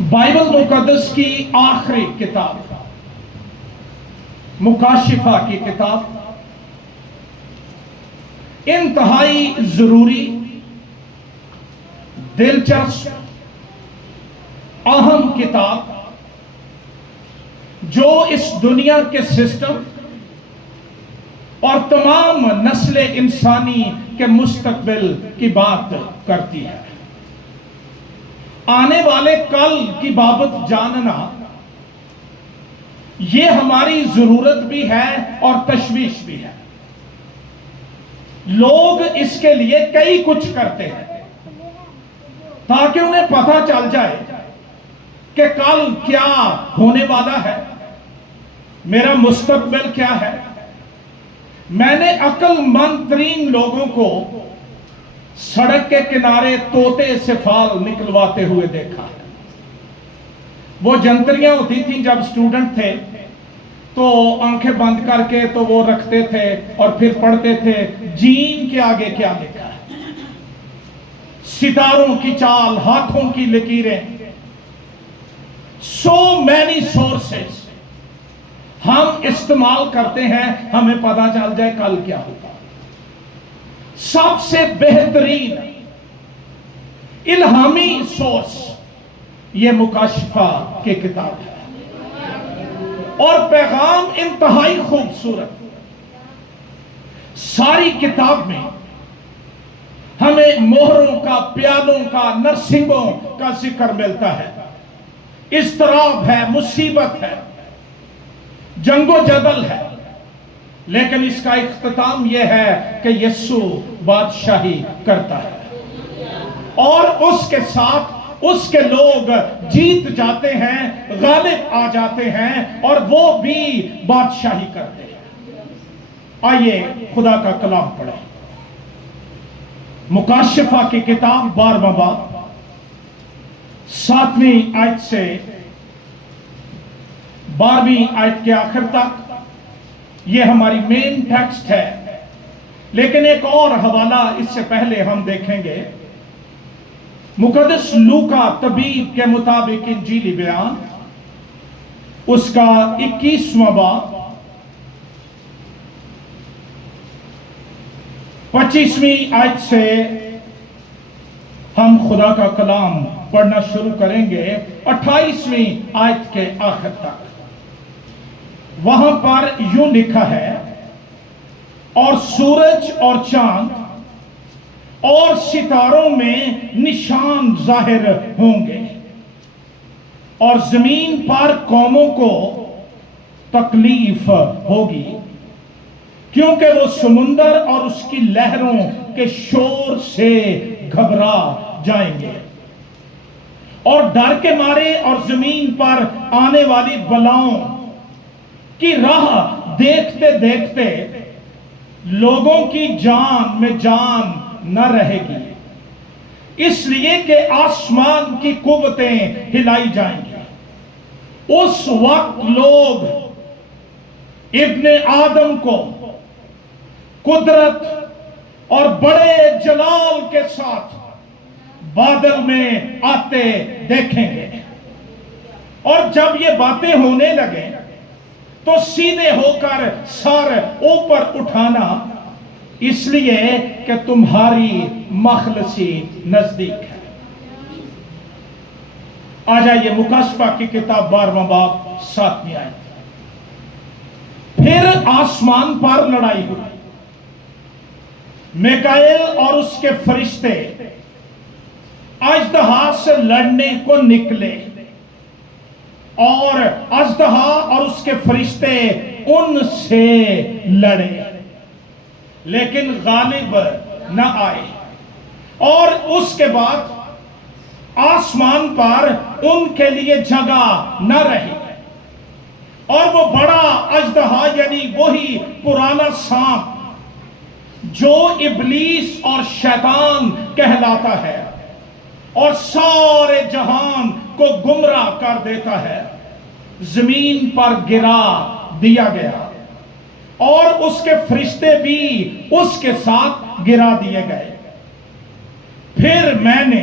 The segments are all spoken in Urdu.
بائبل مقدس کی آخری کتاب مکاشفہ کی کتاب انتہائی ضروری، دلچسپ، اہم کتاب جو اس دنیا کے سسٹم اور تمام نسل انسانی کے مستقبل کی بات کرتی ہے۔ آنے والے کل کی بابت جاننا یہ ہماری ضرورت بھی ہے اور تشویش بھی ہے۔ لوگ اس کے لیے کئی کچھ کرتے ہیں تاکہ انہیں پتہ چل جائے کہ کل کیا ہونے والا ہے، میرا مستقبل کیا ہے۔ میں نے عقل مند ترین لوگوں کو سڑک کے کنارے طوطے سے فال نکلواتے ہوئے دیکھا ہے۔ وہ جنتریاں ہوتی تھیں جب اسٹوڈنٹ تھے تو آنکھیں بند کر کے تو وہ رکھتے تھے اور پھر پڑھتے تھے جین کے آگے کیا لکھا ہے، ستاروں کی چال، ہاتھوں کی لکیریں، so many sources ہم استعمال کرتے ہیں، ہمیں پتہ چل جائے کل کیا ہوگا۔ سب سے بہترین الہامی سورس یہ مکاشفہ کی کتاب ہے، اور پیغام انتہائی خوبصورت۔ ساری کتاب میں ہمیں مہروں کا، پیالوں کا، نرسنگوں کا ذکر ملتا ہے۔ اضطراب ہے، مصیبت ہے، جنگ و جدل ہے، لیکن اس کا اختتام یہ ہے کہ یسوع بادشاہی کرتا ہے اور اس کے ساتھ اس کے لوگ جیت جاتے ہیں، غالب آ جاتے ہیں اور وہ بھی بادشاہی کرتے ہیں۔ آئیے خدا کا کلام پڑھیں۔ مکاشفہ کی کتاب 12واں باب 7ویں آیت سے 12ویں آیت کے آخر تک یہ ہماری مین ٹیکسٹ ہے، لیکن ایک اور حوالہ اس سے پہلے ہم دیکھیں گے۔ مقدس لوکا طبیب کے مطابق انجیلی بیان اس کا 21واں باب 25ویں آیت سے ہم خدا کا کلام پڑھنا شروع کریں گے 28ویں آیت کے آخر تک۔ وہاں پر یوں لکھا ہے، اور سورج اور چاند اور ستاروں میں نشان ظاہر ہوں گے، اور زمین پر قوموں کو تکلیف ہوگی، کیونکہ وہ سمندر اور اس کی لہروں کے شور سے گھبرا جائیں گے، اور ڈر کے مارے اور زمین پر آنے والی بلاؤں کی راہ دیکھتے دیکھتے لوگوں کی جان میں جان نہ رہے گی، اس لیے کہ آسمان کی قوتیں ہلائی جائیں گی۔ اس وقت لوگ ابن آدم کو قدرت اور بڑے جلال کے ساتھ بادل میں آتے دیکھیں گے، اور جب یہ باتیں ہونے لگیں تو سیدھے ہو کر سر اوپر اٹھانا، اس لیے کہ تمہاری مخلصی نزدیک ہے۔ آ جائیے مکاشفہ کی کتاب 12واں باب 7ویں آیت۔ پھر آسمان پر لڑائی ہوئی، میکائیل اور اس کے فرشتے اژدہا سے لڑنے کو نکلے، اور اژدہا اور اس کے فرشتے ان سے لڑے، لیکن غالب نہ آئے، اور اس کے بعد آسمان پر ان کے لیے جگہ نہ رہی، اور وہ بڑا اژدہا یعنی وہی پرانا سانپ جو ابلیس اور شیطان کہلاتا ہے اور سارے جہان کو گمراہ کر دیتا ہے، زمین پر گرا دیا گیا، اور اس کے فرشتے بھی اس کے ساتھ گرا دیے گئے۔ پھر میں نے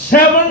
7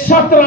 17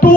2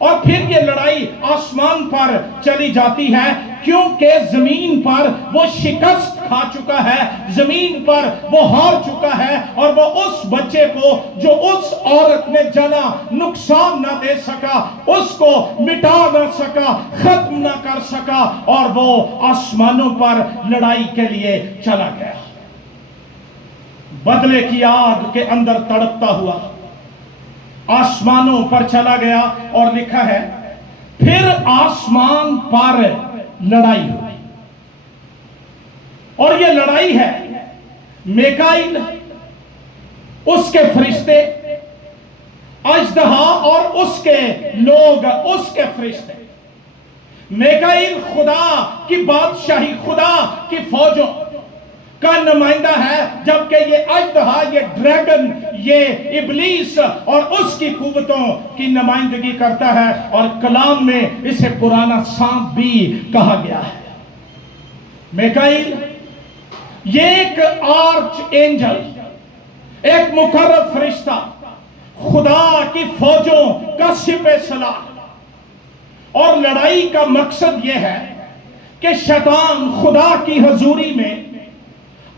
اور پھر یہ لڑائی آسمان پر چلی جاتی ہے، کیونکہ زمین پر وہ شکست کھا چکا ہے، زمین پر وہ ہار چکا ہے، اور وہ اس بچے کو جو اس عورت نے جنا نقصان نہ دے سکا، اس کو مٹا نہ سکا، ختم نہ کر سکا، اور وہ آسمانوں پر لڑائی کے لیے چلا گیا، بدلے کی آگ کے اندر تڑپتا ہوا آسمانوں پر چلا گیا۔ اور لکھا ہے پھر آسمان پر لڑائی ہوئی، اور یہ لڑائی ہے میکائیل، اس کے فرشتے، اژدہا اور اس کے لوگ، اس کے فرشتے۔ میکائیل خدا کی بادشاہی، خدا کی فوجوں کا نمائندہ ہے، جبکہ یہ اژدہا، یہ ڈریگن، یہ ابلیس اور اس کی قوتوں کی نمائندگی کرتا ہے، اور کلام میں اسے پرانا سانپ بھی کہا گیا ہے۔ میکائیل یہ ایک آرچ اینجل، ایک مقرب فرشتہ، خدا کی فوجوں کا سپہ سالار، اور لڑائی کا مقصد یہ ہے کہ شیطان خدا کی حضوری میں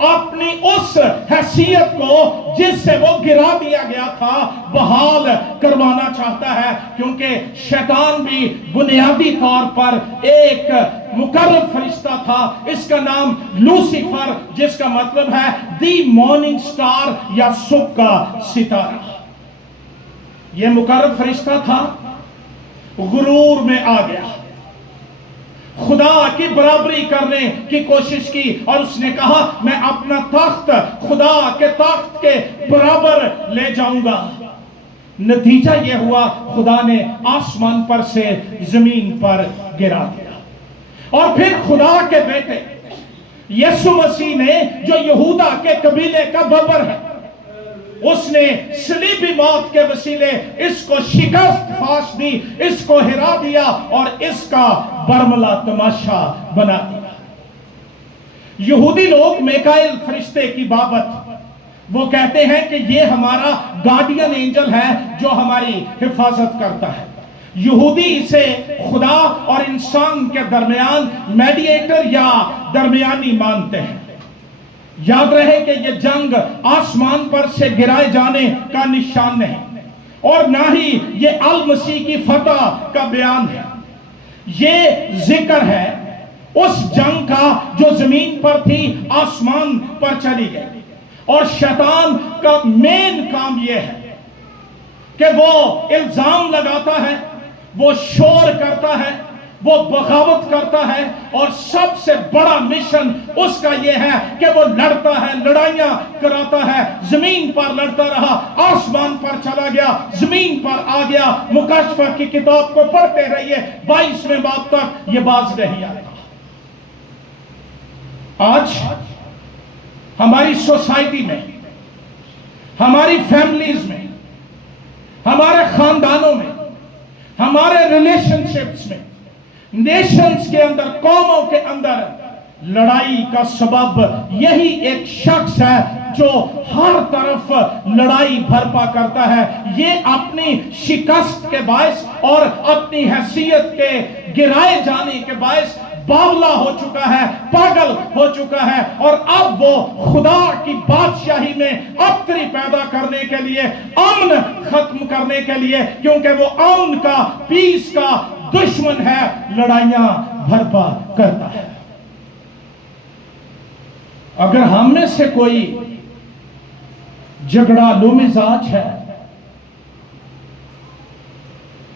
اپنی اس حیثیت کو جس سے وہ گرا دیا گیا تھا بحال کروانا چاہتا ہے، کیونکہ شیطان بھی بنیادی طور پر ایک مقرب فرشتہ تھا، اس کا نام لوسیفر، جس کا مطلب ہے دی مارننگ سٹار یا صبح کا ستارہ۔ یہ مقرب فرشتہ تھا، غرور میں آ گیا، خدا کی برابری کرنے کی کوشش کی، اور اس نے کہا میں اپنا تخت خدا کے تخت کے برابر لے جاؤں گا۔ نتیجہ یہ ہوا خدا نے آسمان پر سے زمین پر گرا دیا، اور پھر خدا کے بیٹے یسوع مسیح نے، جو یہودا کے قبیلے کا ببر ہے، اس نے صلیبی موت کے وسیلے اس کو شکست فاش دی، اس کو ہرا دیا، اور اس کا برملا تماشا بنا دیا۔ یہودی لوگ میکائیل فرشتے کی بابت وہ کہتے ہیں کہ یہ ہمارا گارڈین اینجل ہے جو ہماری حفاظت کرتا ہے۔ یہودی اسے خدا اور انسان کے درمیان میڈیٹر یا درمیانی مانتے ہیں۔ یاد رہے کہ یہ جنگ آسمان پر سے گرائے جانے کا نشان نہیں، اور نہ ہی یہ المسیح کی فتح کا بیان ہے، یہ ذکر ہے اس جنگ کا جو زمین پر تھی آسمان پر چلی گئی۔ اور شیطان کا مین کام یہ ہے کہ وہ الزام لگاتا ہے، وہ شور کرتا ہے، وہ بغاوت کرتا ہے، اور سب سے بڑا مشن اس کا یہ ہے کہ وہ لڑتا ہے، لڑائیاں کراتا ہے، زمین پر لڑتا رہا، آسمان پر چلا گیا، زمین پر آ گیا۔ مکاشفہ کی کتاب کو پڑھتے رہیے، 22ویں باب تک یہ باز نہیں آتا۔ آج ہماری سوسائٹی میں، ہماری فیملیز میں، ہمارے خاندانوں میں، ہمارے ریلیشن شپس میں، نیشنز کے اندر، قوموں کے اندر لڑائی کا سبب یہی ایک شخص ہے جو ہر طرف لڑائی بھرپا کرتا ہے۔ یہ اپنی شکست کے باعث اور اپنی حیثیت کے گرائے جانے کے باعث باولا ہو چکا ہے، پاگل ہو چکا ہے، اور اب وہ خدا کی بادشاہی میں ابتری پیدا کرنے کے لیے، امن ختم کرنے کے لیے، کیونکہ وہ امن کا، پیس کا دشمن ہے، لڑائیاں بھرپا کرتا ہے۔ اگر ہم میں سے کوئی جھگڑالو مزاج ہے،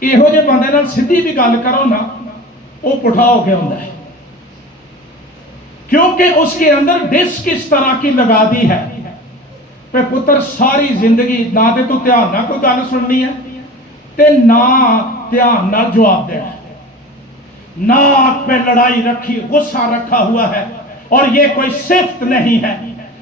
یہو جے بندے نال سیدھی بھی گل کرو نا، وہ پٹھاؤ کے ہوندا ہے، کیونکہ اس کے اندر ڈسک اس طرح کی لگا دی ہے پہ پتر ساری زندگی نہ دے تو دھیان نہ کوئی گل سننی ہے تے نہ دھیان نہ جواب دینا ہے، ناک پہ لڑائی رکھی، غصہ رکھا ہوا ہے، اور یہ کوئی صفت نہیں ہے،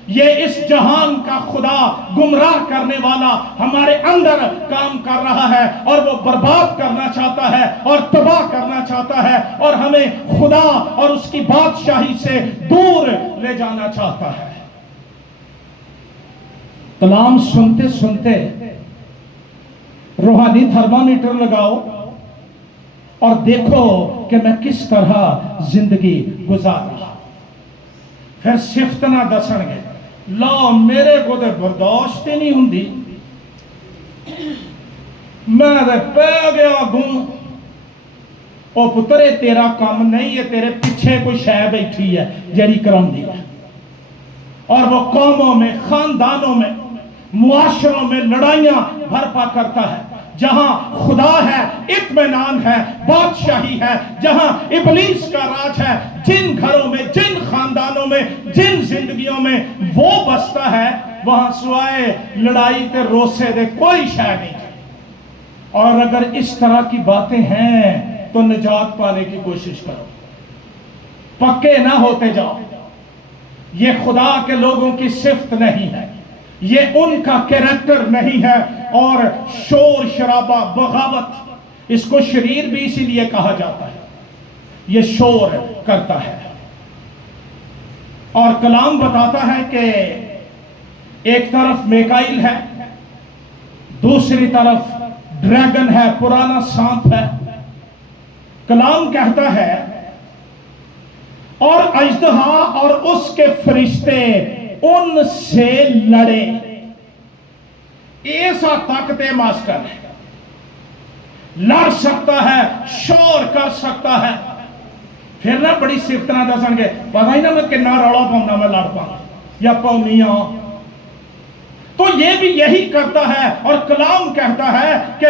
یہ اس جہان کا خدا گمراہ کرنے والا ہمارے اندر کام کر رہا ہے، اور وہ برباد کرنا چاہتا ہے اور تباہ کرنا چاہتا ہے، اور ہمیں خدا اور اس کی بادشاہی سے دور لے جانا چاہتا ہے۔ کلام سنتے سنتے روحانی تھرمامیٹر لگاؤ، اور دیکھو کہ میں کس طرح زندگی گزارا۔ پھر صفت نہ دسن گے، لا میرے کو تو برداشت ہی نہیں ہوندی، میں تو پہ گیا گوں۔ او پترے تیرا کام نہیں ہے، تیرے پیچھے کوئی شے بیٹھی ہے جڑی کرم دی ہے، اور وہ قوموں میں، خاندانوں میں، معاشروں میں لڑائیاں برپا کرتا ہے۔ جہاں خدا ہے اطمینان ہے، بادشاہی ہے، جہاں ابلیس کا راج ہے، جن گھروں میں، جن خاندانوں میں، جن زندگیوں میں وہ بستا ہے، وہاں سوائے لڑائی تے روسے دے کوئی شے نہیں۔ اور اگر اس طرح کی باتیں ہیں تو نجات پانے کی کوشش کرو، پکے نہ ہوتے جاؤ۔ یہ خدا کے لوگوں کی صفت نہیں ہے، یہ ان کا کریکٹر نہیں ہے۔ اور شور شرابہ، بغاوت، اس کو شریر بھی اسی لیے کہا جاتا ہے، یہ شور کرتا ہے۔ اور کلام بتاتا ہے کہ ایک طرف میکائیل ہے، دوسری طرف ڈریگن ہے، پرانا سانپ ہے۔ کلام کہتا ہے اور اژدہا اور اس کے فرشتے ان سے لڑے۔ ایسا طاقت ماسٹر ہے، لڑ سکتا ہے، شور کر سکتا ہے۔ پھر نہ بڑی صفت نہ دسن گے، پتہ ہی نہ میں کنا روڑا پاؤں میں لڑ پاؤں یا پاؤنیاں۔ تو یہ بھی یہی کرتا ہے، اور کلام کہتا ہے کہ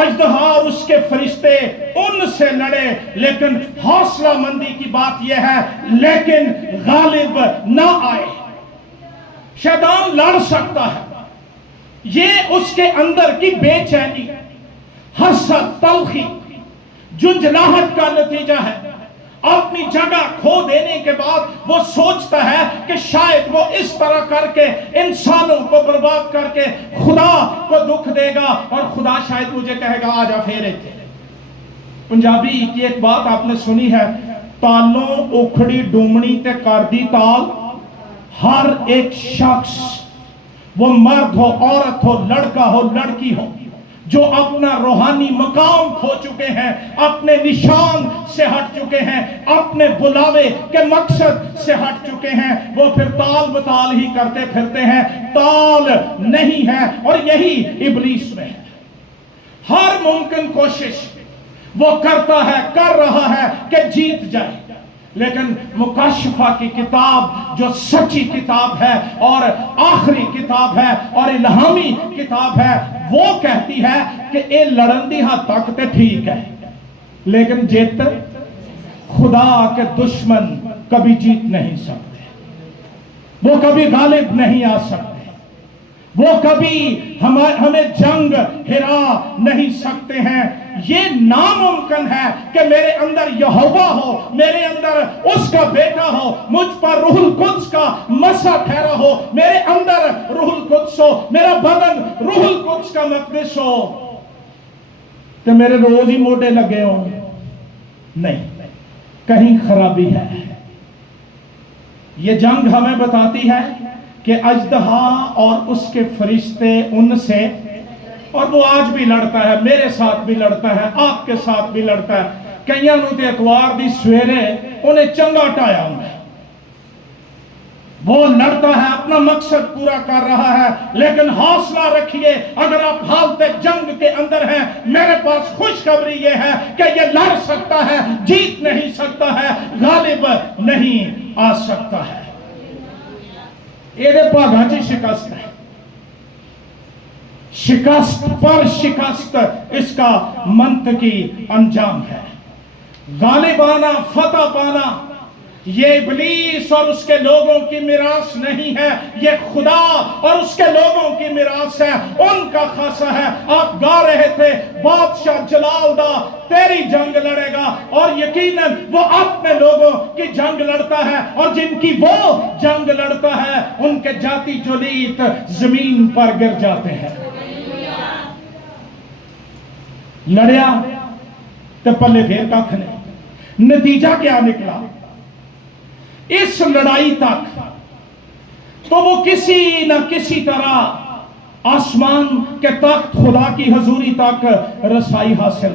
اژدہا اور اس کے فرشتے ان سے لڑے، لیکن حوصلہ مندی کی بات یہ ہے، لیکن غالب نہ آئے۔ شیطان لڑ سکتا ہے، یہ اس کے اندر کی بے چینی، حسد، تلخی، جھنجھلاہٹ کا نتیجہ ہے۔ اپنی جگہ کھو دینے کے بعد وہ سوچتا ہے کہ شاید وہ اس طرح کر کے انسانوں کو برباد کر کے خدا کو دکھ دے گا، اور خدا شاید مجھے کہے گا آجا پھیرے تھے۔ پنجابی کی ایک بات آپ نے سنی ہے، تالوں اکھڑی ڈومنی تے کردی تال، ہر ایک شخص، وہ مرد ہو، عورت ہو، لڑکا ہو، لڑکی ہو، جو اپنا روحانی مقام کھو چکے ہیں، اپنے نشان سے ہٹ چکے ہیں، اپنے بلاوے کے مقصد سے ہٹ چکے ہیں، وہ پھر تال بتال ہی کرتے پھرتے ہیں۔ تال نہیں ہے، اور یہی ابلیس میں ہے۔ ہر ممکن کوشش وہ کرتا ہے، کر رہا ہے کہ جیت جائے، لیکن مکاشفہ کی کتاب جو سچی کتاب ہے اور آخری کتاب ہے اور الہامی کتاب ہے، وہ کہتی ہے کہ اے لڑن دی حد تک تے ٹھیک ہے، لیکن جیت خدا کے دشمن کبھی جیت نہیں سکتے، وہ کبھی غالب نہیں آ سکتے، وہ کبھی ہمیں جنگ ہرا نہیں سکتے ہیں۔ یہ ناممکن ہے کہ میرے اندر یہوہ ہو، میرے اندر اس کا بیٹا ہو، مجھ پر روح القدس کا مسا ٹھہرا ہو، میرے اندر روح القدس ہو، میرا بدن روح القدس کا مقدس ہو، کہ میرے روز ہی موٹے لگے ہوں۔ نہیں، کہیں خرابی ہے۔ یہ جنگ ہمیں بتاتی ہے کہ اژدہا اور اس کے فرشتے ان سے، اور وہ آج بھی لڑتا ہے، میرے ساتھ بھی لڑتا ہے، آپ کے ساتھ بھی لڑتا ہے۔ کئیاں نوں تے اتوار دی سویرے انہیں چنگا ٹایا ہوں، وہ لڑتا ہے، اپنا مقصد پورا کر رہا ہے، لیکن حوصلہ رکھیے، اگر آپ حالت جنگ کے اندر ہیں، میرے پاس خوشخبری یہ ہے کہ یہ لڑ سکتا ہے، جیت نہیں سکتا ہے، غالب نہیں آ سکتا ہے۔ یہ بھاگاں چ شکست ہے، شکست پر شکست اس کا منطقی انجام ہے۔ غالب آنا، فتح پانا، یہ ابلیس اور اس کے لوگوں کی میراث نہیں ہے، یہ خدا اور اس کے لوگوں کی میراث ہے، ان کا خاصہ ہے۔ آپ گا رہے تھے، بادشاہ جلال دا تیری جنگ لڑے گا، اور یقیناً وہ اپنے لوگوں کی جنگ لڑتا ہے، اور جن کی وہ جنگ لڑتا ہے ان کے جاتی جولیت زمین پر گر جاتے ہیں۔ لڑیا تو پلے پھر کھ نہیں۔ نتیجہ کیا نکلا؟ اس لڑائی تک تو وہ کسی نہ کسی طرح آسمان کے تخت خدا کی حضوری تک رسائی حاصل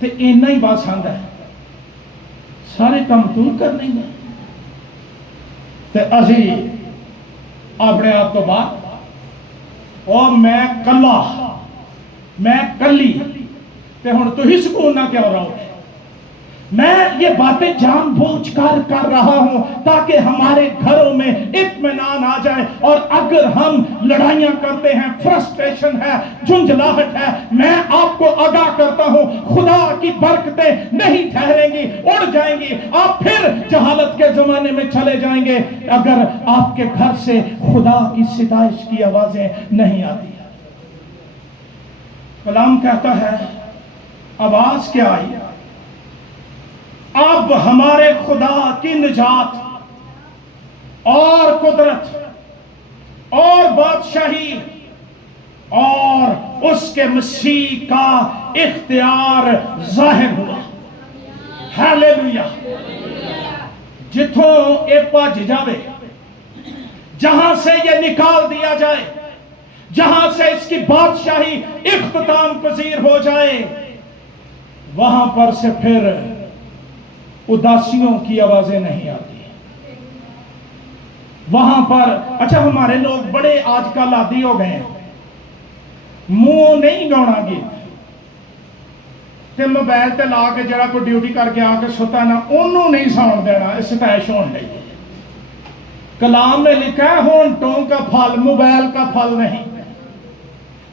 تو اینا ہی بات آندا ہے سارے کام تو کرنے گا تے اسی اپنے آپ تو بعد اور میں کلا میں کلی تے ہن تو ہی سکون نہ کیوں رہو میں یہ باتیں جان بوجھ کر رہا ہوں تاکہ ہمارے گھروں میں اطمینان آ جائے اور اگر ہم لڑائیاں کرتے ہیں فرسٹریشن ہے جھنجھلاہٹ ہے میں آپ کو آگاہ کرتا ہوں خدا کی برکتیں نہیں ٹھہریں گی اڑ جائیں گی آپ پھر جہالت کے زمانے میں چلے جائیں گے اگر آپ کے گھر سے خدا کی ستائش کی آوازیں نہیں آتی کلام کہتا ہے آواز کیا آئی اب ہمارے خدا کی نجات اور قدرت اور بادشاہی اور اس کے مسیح کا اختیار ظاہر ہوا ہیلیلویا جتوں اے پج جاوے جہاں سے یہ نکال دیا جائے جہاں سے اس کی بادشاہی اختتام پذیر ہو جائے وہاں پر سے پھر اداسیوں کی آوازیں نہیں آتی وہاں پر اچھا ہمارے لوگ بڑے آج کل عادی ہو گئے ہیں منہ نہیں گاؤنا گیت تے موبائل تے لا کے جڑا کوئی ڈیوٹی کر کے آ کے ستا نا انہوں نہیں ساؤنڈ دینا ستائش ہون نہیں کلام میں لکھا ہے ہونٹوں کا پھل موبائل کا پھل نہیں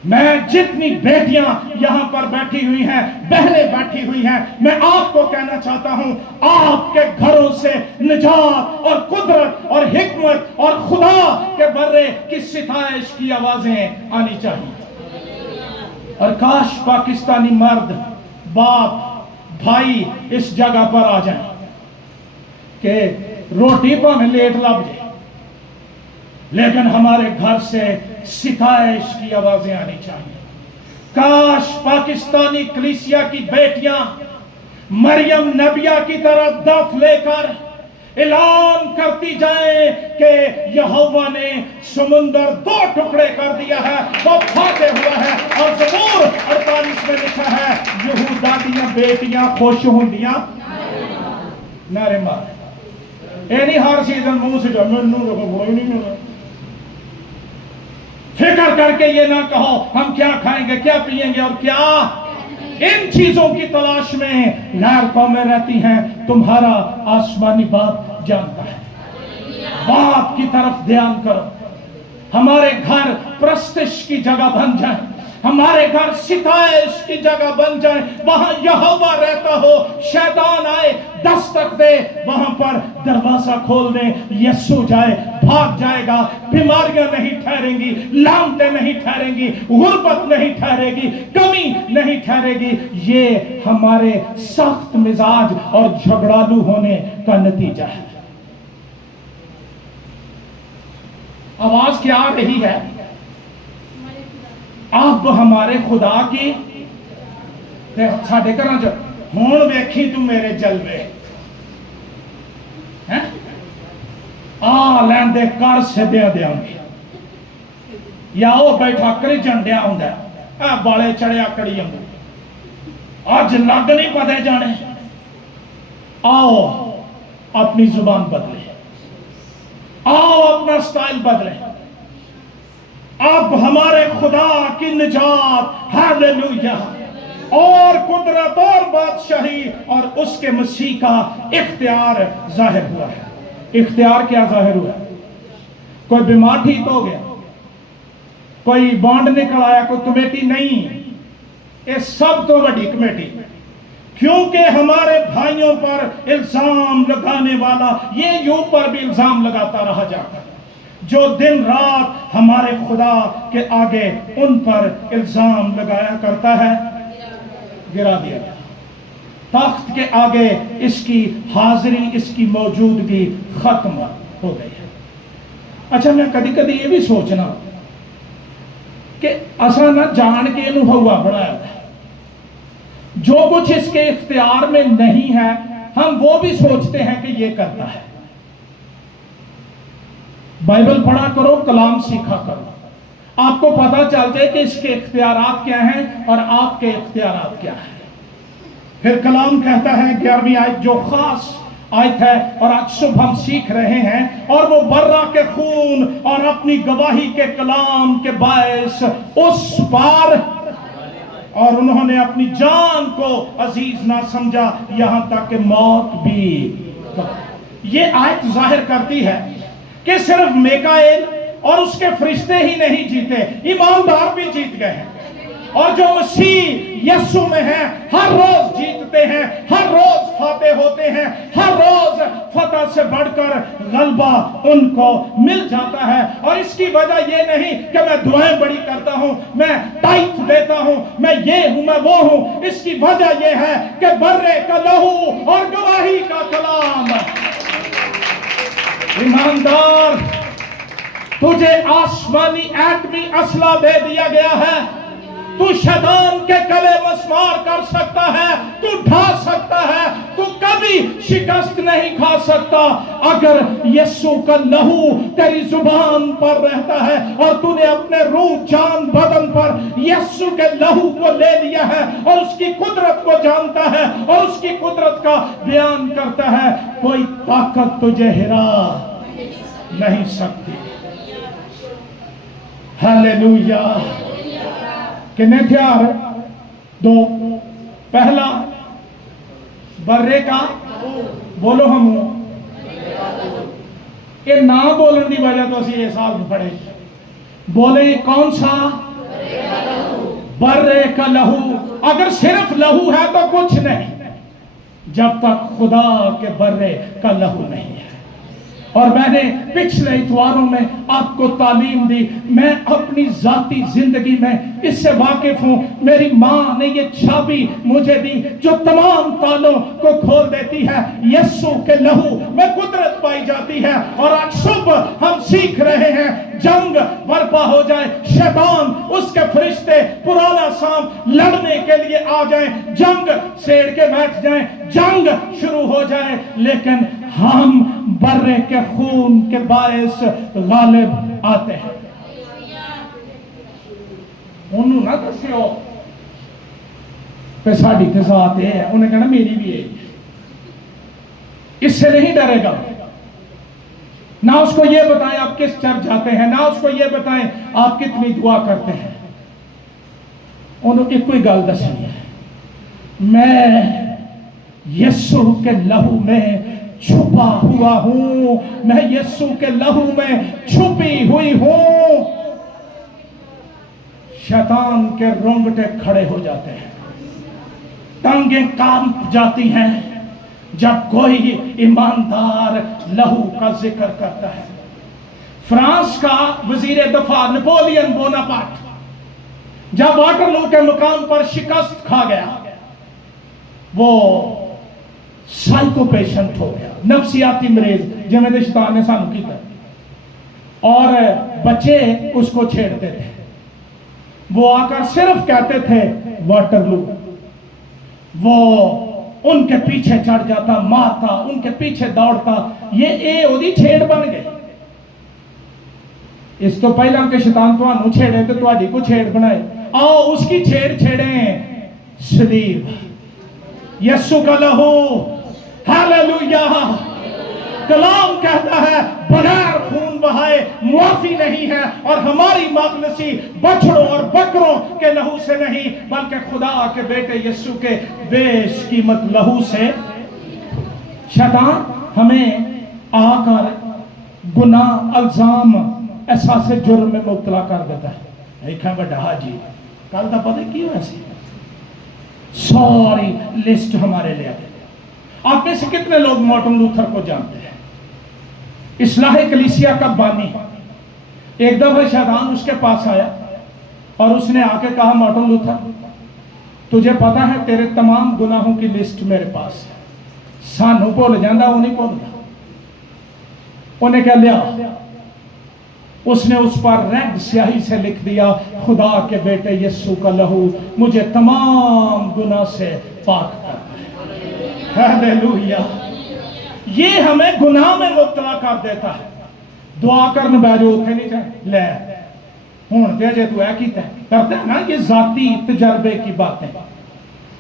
میں جتنی بیٹیاں یہاں پر بیٹھی ہوئی ہیں بہنیں بیٹھی ہوئی ہیں میں آپ کو کہنا چاہتا ہوں آپ کے گھروں سے نجات اور قدرت اور حکمت اور خدا کے برے کی ستائش کی آوازیں آنی چاہیے اور کاش پاکستانی مرد باپ بھائی اس جگہ پر آ جائیں کہ روٹی پانے لیٹ لب جائے لیکن ہمارے گھر سے ستائش کی آوازیں آنی چاہیے کاش پاکستانی کلیسیا کی بیٹیاں مریم نبیہ کی طرح دف لے کر اعلان کرتی جائیں کہ یہوہ نے سمندر 2 ٹکڑے کر دیا ہے وہ پھاٹے ہوا ہے اور زبور 48 میں لکھا ہے یہودا دیاں بیٹیاں خوش ہوندیاں نعرے مار اے نہیں ہر سیزن منہ سے جو کوئی نہیں فکر کر کے یہ نہ کہو ہم کیا کھائیں گے کیا پیئیں گے اور کیا ان چیزوں کی تلاش میں غیر قومیں رہتی ہیں تمہارا آسمانی باپ جانتا ہے باپ کی طرف دھیان کرو ہمارے گھر پرستش کی جگہ بن جائیں ہمارے گھر ستائش کی جگہ بن جائیں وہاں یہوہ رہتا ہو شیطان آئے دستک دے وہاں پر دروازہ کھول دیں یسوع جائے بھاگ جائے گا بیماریاں نہیں ٹھہریں گی لعنتیں نہیں ٹھہریں گی غربت نہیں ٹھہرے گی کمی نہیں ٹھہرے گی یہ ہمارے سخت مزاج اور جھگڑالو ہونے کا نتیجہ ہے آواز کیا آ رہی ہے اب ہمارے خدا کی ساڈے گھراں چ ہن ویکھی تو میرے جلوے آ لین دے کر سدیا دیاں گے یا وہ بیٹھا کری جنڈیا ہوندا اے بالے چڑھیا کڑی جاندے اج لگ نہیں پتے جانے آؤ اپنی زبان بدلے آؤ اپنا سٹائل بدلے اب ہمارے خدا کی نجات ہیلیلویا اور قدرت اور بادشاہی اور اس کے مسیح کا اختیار ظاہر ہوا ہے اختیار کیا ظاہر ہوا ہے کوئی بیمار ٹھیک ہو گیا کوئی بانڈ نکل آیا کوئی کمیٹی نہیں یہ سب تو بڑی کمیٹی کیونکہ ہمارے بھائیوں پر الزام لگانے والا یہ یوں پر بھی الزام لگاتا رہا جاتا ہے جو دن رات ہمارے خدا کے آگے ان پر الزام لگایا کرتا ہے گرا دیا گیا تخت کے آگے اس کی حاضری اس کی موجودگی ختم ہو گئی ہے اچھا میں کدی کدی یہ بھی سوچنا کہ اسا نہ جان کے انہوں ہوا بڑھایا ہے جو کچھ اس کے اختیار میں نہیں ہے ہم وہ بھی سوچتے ہیں کہ یہ کرتا ہے بائبل پڑھا کرو کلام سیکھا کرو آپ کو پتا چل جائے کہ اس کے اختیارات کیا ہیں اور آپ کے اختیارات کیا ہیں پھر کلام کہتا ہے 11ویں آیت جو خاص آیت ہے اور آج صبح ہم سیکھ رہے ہیں، اور وہ برہ کے خون اور اپنی گواہی کے کلام کے باعث اس پار، اور انہوں نے اپنی جان کو عزیز نہ سمجھا یہاں تک کہ موت بھی۔ یہ آیت ظاہر کرتی ہے کہ صرف میکائیل اور اس کے فرشتے ہی نہیں جیتے، ایماندار بھی جیت گئے ہیں، اور جو مسیح یسوع میں ہیں ہر روز جیتتے ہیں، ہر روز فاتح ہوتے ہیں، ہر روز فتح سے بڑھ کر غلبہ ان کو مل جاتا ہے۔ اور اس کی وجہ یہ نہیں کہ میں دعائیں بڑی کرتا ہوں، میں ٹائٹ دیتا ہوں، میں یہ ہوں، میں وہ ہوں۔ اس کی وجہ یہ ہے کہ برے کا لہو اور گواہی کا کلام۔ ایماندار، تجھے آسمانی ایٹمی اسلحہ دے دیا گیا ہے، تو شیطان کے گلے مسمار کر سکتا ہے، تو ڈھا سکتا ہے، تو کبھی شکست نہیں کھا سکتا اگر یسوع کا لہو تیری زبان پر رہتا ہے اور تو نے اپنے روح جان بدن پر یسوع کے لہو کو لے لیا ہے اور اس کی قدرت کو جانتا ہے اور اس کی قدرت کا بیان کرتا ہے۔ کوئی طاقت تجھے ہرا نہیں سکتی۔ ہاللیلویہ۔ کتنے ہتھیار؟ دو۔ پہلا برے کا، بولو ہم کہ نہ بولن دی وجہ تو اسی احساس پڑے، بولے کون سا؟ برے کا لہو۔ اگر صرف لہو ہے تو کچھ نہیں جب تک خدا کے برے کا لہو نہیں ہے۔ اور میں نے پچھلے اتواروں میں آپ کو تعلیم دی، میں اپنی ذاتی زندگی میں اس سے واقف ہوں۔ میری ماں نے یہ چابی مجھے دی جو تمام تالوں کو کھول دیتی ہے۔ یسوع کے لہو میں قدرت پائی جاتی ہے، اور آج صبح ہم سیکھ رہے ہیں جنگ برپا ہو جائے، شیطان اس کے فرشتے پرانا سام لڑنے کے لیے آ جائیں، جنگ سیڑ کے بیٹھ جائیں، جنگ شروع ہو جائے، لیکن ہم برے کے خون کے باعث غالب آتے ہیں۔ انہوں نہ دسے ہو پہ ساڑھی کے ساتھ ہے، انہیں کہنا میری بھی ہے، اس سے نہیں ڈرے گا۔ نہ اس کو یہ بتائیں آپ کس چرچ جاتے ہیں، نہ اس کو یہ بتائیں آپ کتنی دعا کرتے ہیں، انہوں ایک کوئی گل دسنی ہے، میں یسوع کے لہو میں چھپا ہوا ہوں، میں یسوع کے لہو میں چھپی ہوئی ہوں۔ شیطان کے رونگٹے کھڑے ہو جاتے ہیں، ٹانگیں کانپ جاتی ہیں جب کوئی ایماندار لہو کا ذکر کرتا ہے۔ فرانس کا وزیر دفاع نپولین بوناپارٹ جب واٹرلو کے مقام پر شکست کھا گیا، وہ سائیکو پیشنٹ ہو گیا، نفسیاتی مریض جمع شیطان نے سانو کیتا، اور بچے اس کو چھیڑتے تھے، وہ آ کر صرف کہتے تھے واٹرلو، وہ ان کے پیچھے چڑھ جاتا، مارتا، ان کے پیچھے دوڑتا، یہ اودی چھیڑ بن گئے۔ اس تو پہلا کہ شیطان تو انہوں چھیڑے تو تواڈی کو چھیڑ بنائے، آؤ اس کی چھیڑ چھیڑیں، صلیب، یسوع کا لہو۔ ہاللیلویہ۔ کلام کہتا ہے بغیر خون بہائے معافی نہیں ہے، اور ہماری مخلصی بچڑوں اور بکروں کے لہو سے نہیں بلکہ خدا کے بیٹے یسوع کے بیش قیمت لہو سے۔ شیطان ہمیں آ کر گناہ، الزام، احساس جرم میں مبتلا کر دیتا ہے۔ ایک ہے بڑا حاجی کل دا پتہ کیوں ایسی ساری لسٹ ہمارے لے آتے ہیں۔ آپ میں سے کتنے لوگ مارٹن لوتھر کو جانتے ہیں؟ اصلاح کلیسیا کا بانی۔ ایک دفعہ شیطان اس کے پاس آیا اور اس نے آ کے کہا مارٹن لوتھر تجھے پتا ہے تیرے تمام گناہوں کی لسٹ میرے پاس ہے، سانو بھول جاندہ وہ نہیں بھولتا۔ انہیں کہا لیا، اس نے اس پر ریڈ سیاہی سے لکھ دیا خدا کے بیٹے یسوع کا لہو مجھے تمام گناہ سے پاک کرتا ہے۔ ہاللیلویہ۔ یہ ہمیں گناہ میں مبتلا کر دیتا ہے۔ دعا کرنے بیجو اٹھے نہیں چاہے لے ہون دے جے تو ہے کیتا ہے کرتے ہیں نا، یہ ذاتی تجربے کی باتیں۔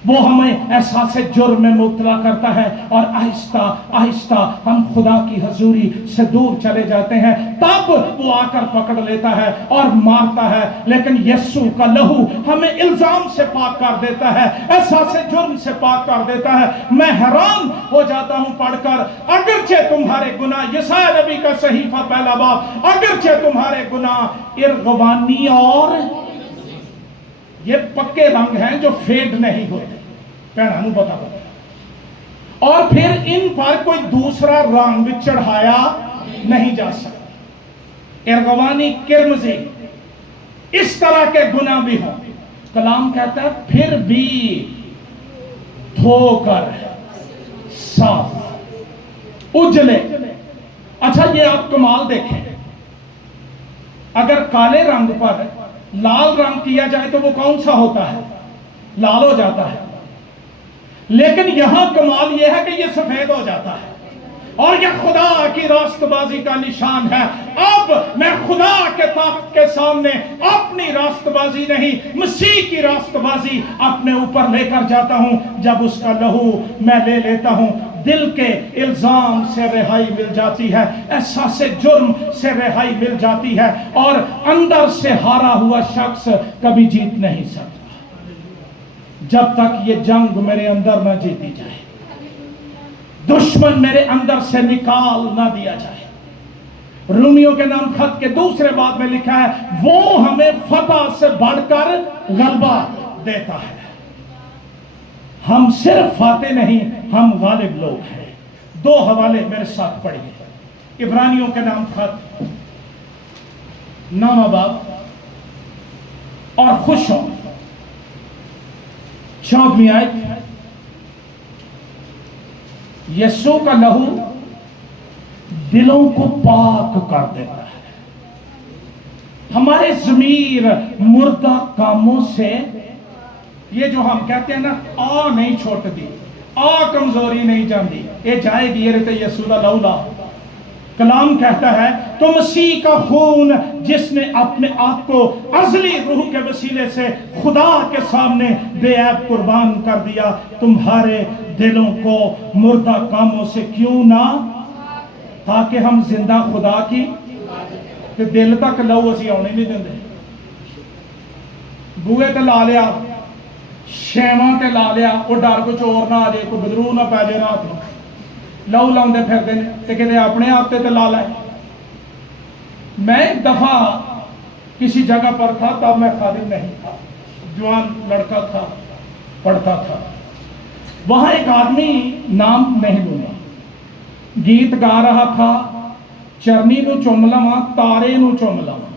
وہ ہمیں احساس جرم میں مبتلا کرتا ہے اور آہستہ آہستہ ہم خدا کی حضوری سے دور چلے جاتے ہیں. تب وہ آ کر پکڑ لیتا ہے اور مارتا ہے. لیکن یسوع کا لہو ہمیں الزام سے پاک کر دیتا ہے, احساس جرم سے پاک کر دیتا ہے. میں حیران ہو جاتا ہوں پڑھ کر, اگرچہ تمہارے گناہ, یسایا نبی کا صحیفہ پہلا باب, اگرچہ تمہارے گناہ ارغوانی اور یہ پکے رنگ ہیں جو فیڈ نہیں ہوتے, کہنا نو بتا بتا, اور پھر ان پر کوئی دوسرا رنگ چڑھایا نہیں جا سکتا. ارغوانی, کرمزی, اس طرح کے گناہ بھی ہوں. کلام کہتا ہے پھر بھی دھو کر صاف, اجلے. اچھا یہ آپ کمال دیکھیں, اگر کالے رنگ پر لال رنگ کیا جائے تو وہ کون سا ہوتا ہے؟ لال ہو جاتا ہے. لیکن یہاں کمال یہ ہے کہ یہ سفید ہو جاتا ہے, اور یہ خدا کی راست بازی کا نشان ہے. اب میں خدا کے طاقت کے سامنے اپنی راست بازی نہیں, مسیح کی راست بازی اپنے اوپر لے کر جاتا ہوں. جب اس کا لہو میں لے لیتا ہوں, دل کے الزام سے رہائی مل جاتی ہے, احساس جرم سے رہائی مل جاتی ہے, اور اندر سے ہارا ہوا شخص کبھی جیت نہیں سکتا جب تک یہ جنگ میرے اندر نہ جیتی جائے, دشمن میرے اندر سے نکال نہ دیا جائے. رومیوں کے نام خط کے دوسرے باب میں لکھا ہے وہ ہمیں فتح سے بڑھ کر غلبہ دیتا ہے. ہم صرف فاتح نہیں, ہم غالب لوگ ہیں. دو حوالے میرے ساتھ پڑھیے. عبرانیوں کے نام خط 9واں باب, اور خوش ہوں 14ویں آیت. یسوع کا لہو دلوں کو پاک کر دیتا ہے. ہمارے ضمیر مردہ کاموں سے, یہ جو ہم کہتے ہیں نا آ نہیں چھوٹ دی, آ کمزوری نہیں جاندی, یہ جائے گی. یہ رہتے یسوع کا لہو لا. کلام کہتا ہے تو مسیح کا خون جس نے اپنے آپ کو ازلی روح کے وسیلے سے خدا کے سامنے بے عیب قربان کر دیا, تمہارے دلوں کو مردہ کاموں سے کیوں نہ, تاکہ ہم زندہ خدا کی, کہ دل تک لہو اسی آنے نہیں دیں. بوئے تے لا لیا, شیواں تے لا لیا, وہ ڈر کو چور نہ آ جائے, کوئی بدرو نہ پہ جائے رات میں, لہو لاؤندے پھرتے ہیں تے کہتے اپنے آپ تے لا لائے. میں ایک دفعہ کسی جگہ پر تھا, تب میں خادم نہیں تھا, جوان لڑکا تھا, پڑھتا تھا. وہاں ایک آدمی, نام نہیں لوں گا, گیت گا رہا تھا, چرنی نو چوم لواں, تارے نو چوم لواں,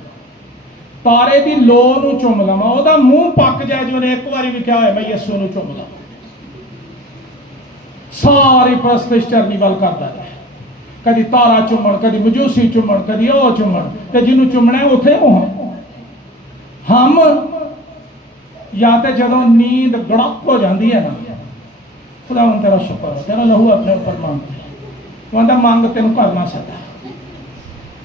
تارے دی لو نو چوم لواں, وہ دا منہ پک جائے جو نے ایک باری بھی کیا ہے میں یسوع نو چوم لواں. ساری پرستش چرنی وال کرتا ہے, کدی تارا چومن, کدی مجوسی چومن, کدی او چومن, تے جنوں چومنا ہے اوتھے وہ ہم. یا تے جدوں نیند گڑک ہو جاندی ہے نا, خدا ان تیرا شکر ہے, تیرا لہو اپنے اوپر مانگتا ہے, وہاں مانگ تینوں کر نہ سکتا.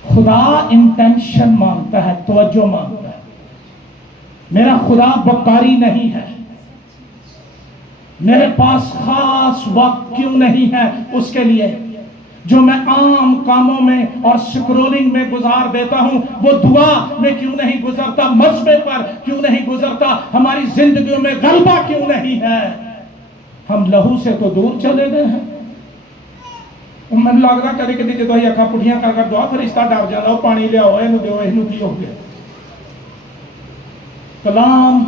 خدا انٹینشن مانگتا ہے, توجہ مانگتا ہے. میرا خدا بکاری نہیں ہے, میرے پاس خاص وقت کیوں نہیں ہے اس کے لیے جو میں عام کاموں میں اور سکرولنگ میں گزار دیتا ہوں, وہ دعا میں کیوں نہیں گزرتا, مذبے پر کیوں نہیں گزرتا, ہماری زندگیوں میں غلبہ کیوں نہیں ہے. ہم لہو سے تو دور چلے گئے ہیں. میں لگ رہا کدی کدی جدو ہی اکھاں پٹھیاں کر کر دعا فرشتہ ڈر جانا, وہ پانی لے آؤ, یہ دیو, یہ کی ہو گیا. کلام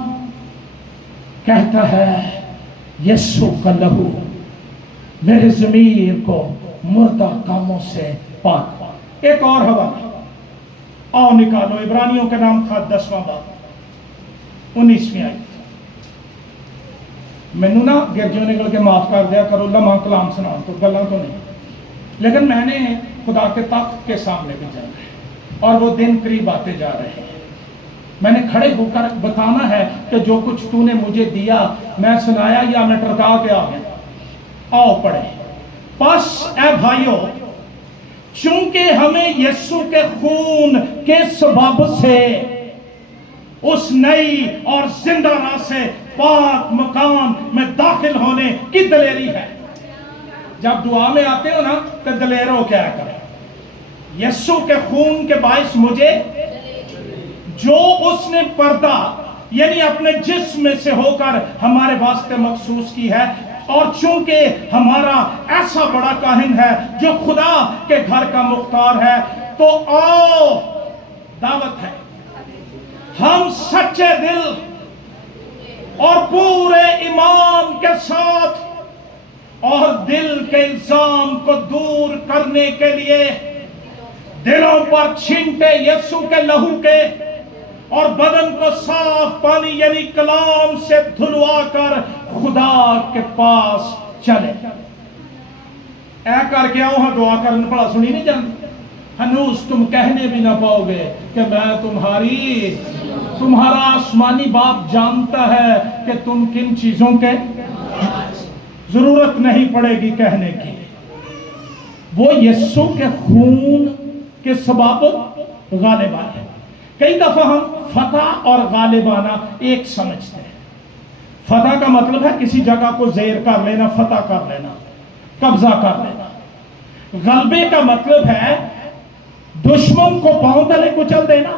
کہتا ہے یسوع کا لہو میرے ضمیر کو مردہ کاموں سے پاک. ایک اور حوالہ آؤ نکالو, عبرانیوں کے نام خط 10واں باب 19ویں آیت. مینوں نا گرجیوں نکل کے معاف کر دیا کرو, لمحہ کلام سنا تو گلاں تو نہیں, لیکن میں نے خدا کے تخت کے سامنے بھی جانا ہے اور وہ دن قریب آتے جا رہے ہیں. میں نے کھڑے ہو کر بتانا ہے کہ جو کچھ تو نے مجھے دیا میں سنایا یا میں ٹرکا کے آ گیا. آؤ پڑھیں. پس اے بھائیو, چونکہ ہمیں یسوع کے خون کے سبب سے اس نئی اور زندہ راہ سے پاک مقام میں داخل ہونے کی دلیری ہے۔ جب دعا میں آتے ہو نا تو دلیر ہو کیا کرے، یسوع کے خون کے باعث مجھے جو اس نے پردہ یعنی اپنے جسم میں سے ہو کر ہمارے واسطے مخصوص کی ہے، اور چونکہ ہمارا ایسا بڑا کاہن ہے جو خدا کے گھر کا مختار ہے، تو آؤ، دعوت ہے، ہم سچے دل اور پورے ایمان کے ساتھ اور دل کے الزام کو دور کرنے کے لیے دلوں پر چھینٹے یسوع کے لہو کے اور بدن کو صاف پانی یعنی کلام سے دھلوا کر خدا کے پاس چلے۔ اے کر کے آؤ، ہاں دعا کرنے پڑا سنی نہیں جانتی، ہنوز تم کہنے بھی نہ پاؤ گے کہ میں تمہارا آسمانی باپ جانتا ہے کہ تم کن چیزوں کے ضرورت نہیں پڑے گی کہنے کی۔ وہ یسوع کے خون کے سبب غالبانہ ہے۔ کئی دفعہ ہم فتح اور غالبانہ ایک سمجھتے ہیں۔ فتح کا مطلب ہے کسی جگہ کو زیر کر لینا، فتح کر لینا، قبضہ کر لینا۔ غلبے کا مطلب ہے دشمن کو پاؤں تلے کچل دینا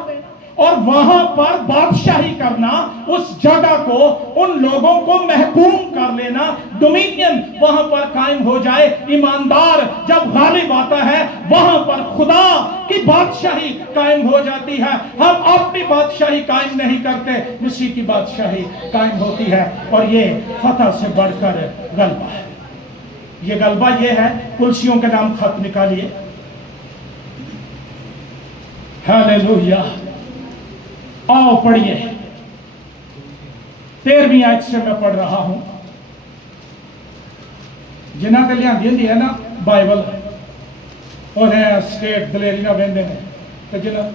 اور وہاں پر بادشاہی کرنا، اس جگہ کو، ان لوگوں کو محکوم کر لینا، ڈومینین وہاں پر قائم ہو جائے۔ ایماندار جب غالب آتا ہے وہاں پر خدا کی بادشاہی قائم ہو جاتی ہے۔ ہم اپنی بادشاہی قائم نہیں کرتے، مسیح کی بادشاہی قائم ہوتی ہے، اور یہ فتح سے بڑھ کر غلبہ ہے۔ یہ غلبہ یہ ہے، کلسیوں کے نام خط نکالیے۔ ہاللویہ، آؤ پڑھیے، 13ویں آیت سے میں پڑھ رہا ہوں۔ جنہاں کے لیے دی ہے نا بائبل، انہیں سٹیٹ دلیری نہ بندے نے تو جنہاں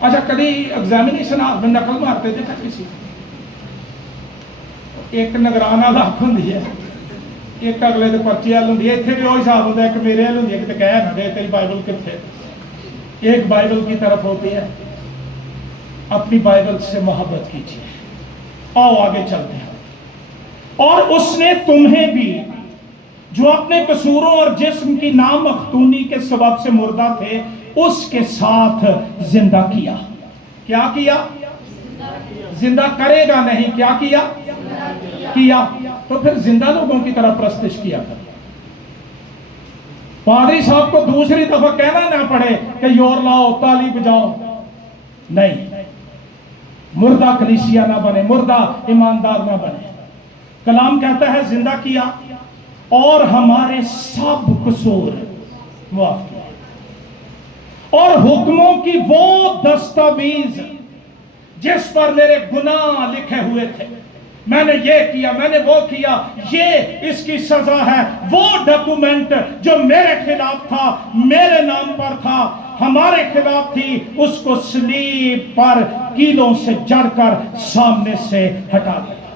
اچھا کدی ایگزامینیشن آپ میں نقل مارتے دیکھا کسی ایک نگران علاق ہوں ہے، ایک اگلے دے پرچی حل ہوں ہے، اتنے بھی وہ حساب ہوتا ہے کہ میرے حل ہوں ہے کہ کہہ نہ دے تیری بائبل کتنے، ایک بائبل کی طرف ہوتی ہے۔ اپنی بائبل سے محبت کیجیے۔ آؤ آگے چلتے ہیں۔ اور اس نے تمہیں بھی جو اپنے قصوروں اور جسم کی نامختونی کے سبب سے مردہ تھے اس کے ساتھ زندہ کیا۔ کیا کیا؟ زندہ کرے گا نہیں، کیا کیا؟ تو پھر زندہ لوگوں کی طرح پرستش کیا کر۔ پادری صاحب کو دوسری دفعہ کہنا نہ پڑے کہ یور لاؤ، تالی بجاؤ، نہیں، مردہ کلیسیا نہ بنے، مردہ ایماندار نہ بنے۔ کلام کہتا ہے زندہ کیا اور ہمارے سب قصور معاف کیا، اور حکموں کی وہ دستاویز جس پر میرے گناہ لکھے ہوئے تھے، میں نے یہ کیا، میں نے وہ کیا، یہ اس کی سزا ہے، وہ ڈاکومنٹ جو میرے خلاف تھا، میرے نام پر تھا، ہمارے خلاف تھی، اس کو صلیب پر کیلوں سے جڑ کر سامنے سے ہٹا دیا۔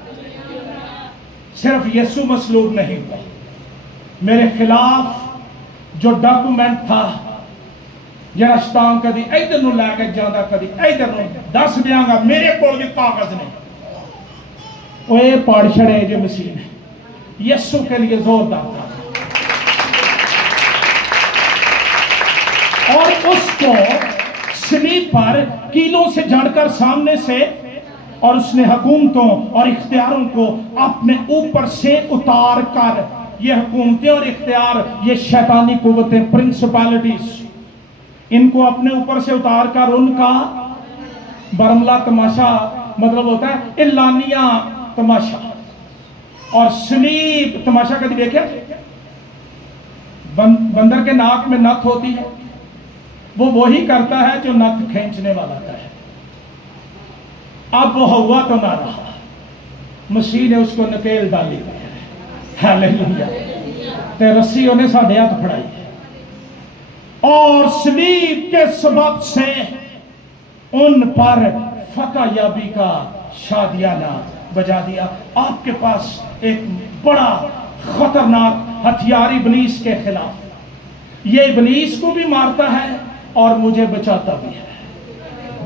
صرف یسوع مصلوب نہیں ہوا، میرے خلاف جو ڈاکومنٹ تھا، جڑا شیطان کدی ادھر نو لے کے جانا، کدی ادھر نو دس دیاں گا، میرے کول بھی کاغذ نہیں، وہ یہ پاڑ چھڑے جو مسیح نے یسوع کے لیے زوردار تھا، اور اس کو صلیب پر کیلوں سے جڑ کر سامنے سے، اور اس نے حکومتوں اور اختیاروں کو اپنے اوپر سے اتار کر، یہ حکومتیں اور اختیار، یہ شیطانی قوتیں، پرنسپیلٹیز، ان کو اپنے اوپر سے اتار کر ان کا برملا تماشا مطلب ہوتا ہے اعلانیہ تماشا، اور صلیب تماشا کبھی دیکھے؟ بندر کے ناک میں نت ہوتی ہے، وہ وہی کرتا ہے جو نت کھینچنے والا ہے۔ اب وہ ہوا تو نہ رہا، مسیح نے اس کو نکیل ڈالی، ہاللویہ، تے رسی انہیں ساڑھے ہاتھ پھڑائی، اور صلیب کے سبب سے ان پر فتح یابی کا شادیانہ بجا دیا۔ آپ کے پاس ایک بڑا خطرناک ہتھیار ابلیس کے خلاف، یہ ابلیس کو بھی مارتا ہے اور مجھے بچاتا بھی ہے۔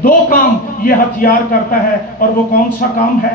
دو کام یہ ہتھیار کرتا ہے، اور وہ کون سا کام ہے؟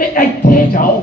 ਇਹ ਇੱਥੇ ਜਾਓ।